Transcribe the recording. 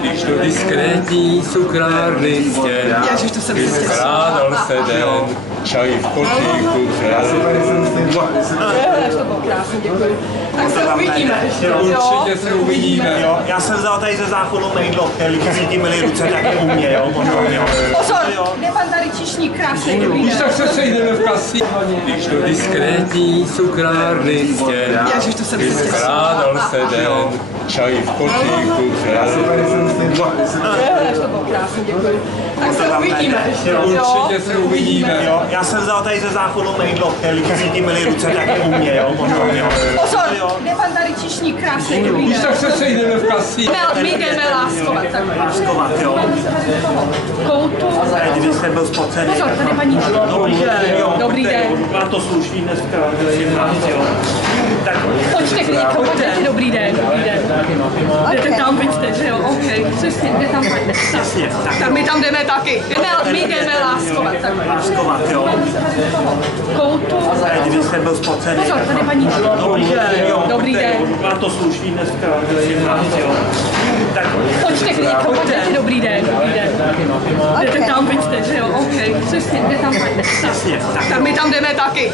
Když do diskrétní cukrárny skrádal se den, čaj v kotlíku To bylo krásný, děkuji. Tak se uvidíme. Určitě se uvidíme. Jo, já jsem vzal tady ze záchodu mejdlo, který si tím myli ruce taky u mě, jo, jo. Pozor, jde pan tady čišník, krásný, dobrý Když den. tak se sejdeme v kasí. Když do diskrétní cukrárny skrádal se den, čaj v kotlíku To bylo krásný, děkuji. Tak se uvidíme. Určitě se uvidíme. Jo, já jsem vzal tady ze záchodu mejdlo, který si tím myli ruce taky u mě, jo, jo. Pozor, jde pan tady čišník, krásný, dobrý Když den. tak se sejdeme v kasí. My jdeme láskovat, tak Láskovat, jo. koutu. Když jsem byl spocený. Pozor, tady paní. Dobrý den, jo. Dobrý den. Má to slušný dneska, 17, jo. Tak Pojďte klidně, pojďte, dobrý den, dobrý den. Jdete tam, vidíte, že jo, OK, přesně, jde tam, pojďte. Tak my tam jdeme taky. My jdeme láskovat, tak láskovat, jo. koutu. Když jsem byl spocený. Pozor, tady paní. Dobrý den, jo. Dobrý den. Má to slušný dneska, 17, jo. Tak Pojďte klidně, pojďte, dobrý den, dobrý den. Jdete tam, vidíte, že jo, OK, přesně, jde tam, pojďte. Tak my tam jdeme taky.